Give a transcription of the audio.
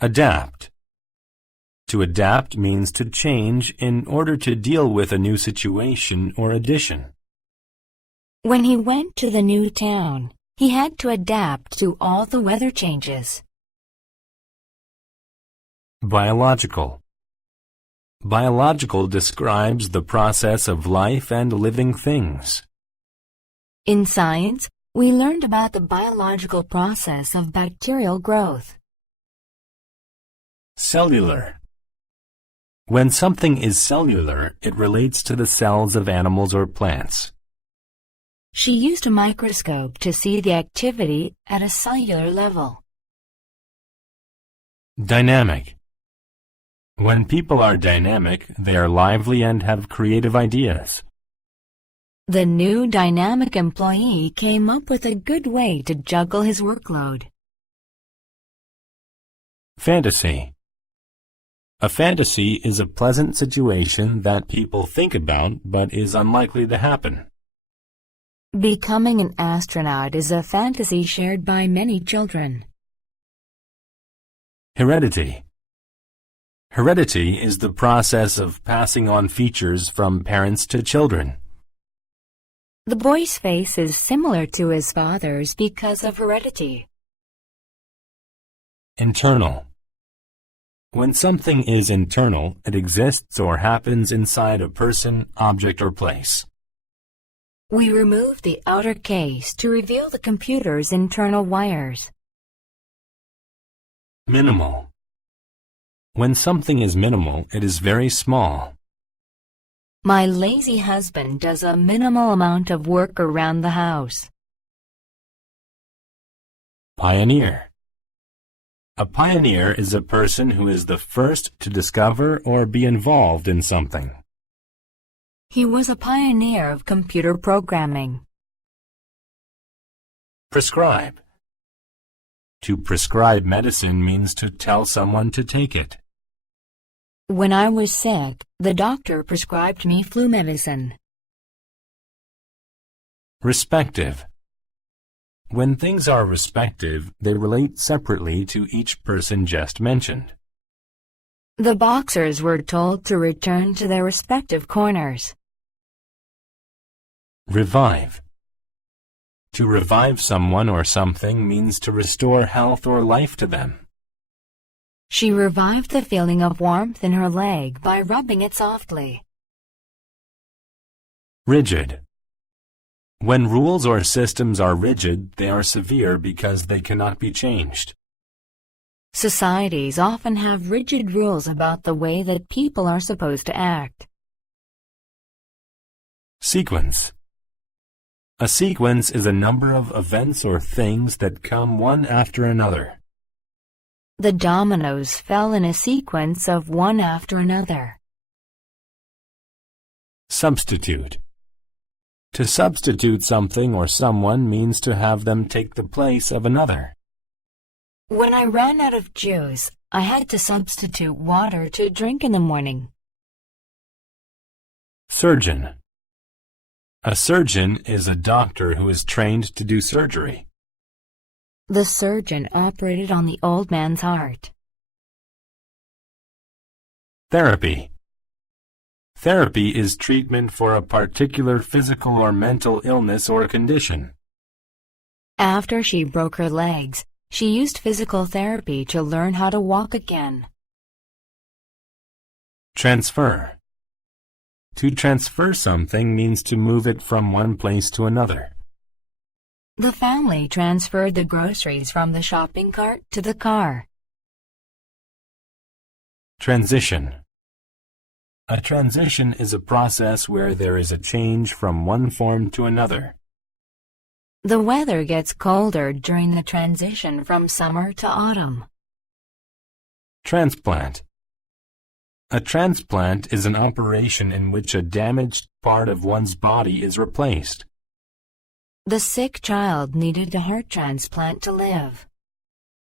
Adapt. To adapt means to change in order to deal with a new situation or addition. When he went to the new town, he had to adapt to all the weather changes. Biological. Biological describes the process of life and living things. In science, we learned about the biological process of bacterial growth. Cellular. When something is cellular, it relates to the cells of animals or plants. She used a microscope to see the activity at a cellular level. Dynamic. When people are dynamic, they are lively and have creative ideas. The new dynamic employee came up with a good way to juggle his workload. Fantasy. A fantasy is a pleasant situation that people think about but is unlikely to happen. Becoming an astronaut is a fantasy shared by many children. Heredity. Heredity is the process of passing on features from parents to children. The boy's face is similar to his father's because of heredity. Internal. When something is internal, it exists or happens inside a person, object, or place. We remove the outer case to reveal the computer's internal wires. Minimal. When something is minimal, it is very small. My lazy husband does a minimal amount of work around the house. Pioneer. A pioneer is a person who is the first to discover or be involved in something. He was a pioneer of computer programming. Prescribe. To prescribe medicine means to tell someone to take it. When I was sick, the doctor prescribed me flu medicine. Respective. When things are respective, they relate separately to each person just mentioned. The boxers were told to return to their respective corners. Revive. To revive someone or something means to restore health or life to them. She revived the feeling of warmth in her leg by rubbing it softly. Rigid. When rules or systems are rigid, they are severe because they cannot be changed. Societies often have rigid rules about the way that people are supposed to act. Sequence. A sequence is a number of events or things that come one after another. The dominoes fell in a sequence of one after another. Substitute. To substitute something or someone means to have them take the place of another. When I ran out of juice, I had to substitute water to drink in the morning. Surgeon. A surgeon is a doctor who is trained to do surgery. The surgeon operated on the old man's heart. Therapy. Therapy is treatment for a particular physical or mental illness or condition. After she broke her legs, she used physical therapy to learn how to walk again. Transfer. To transfer something means to move it from one place to another. The family transferred the groceries from the shopping cart to the car. Transition. A transition is a process where there is a change from one form to another. The weather gets colder during the transition from summer to autumn. Transplant. A transplant is an operation in which a damaged part of one's body is replaced. The sick child needed a heart transplant to live.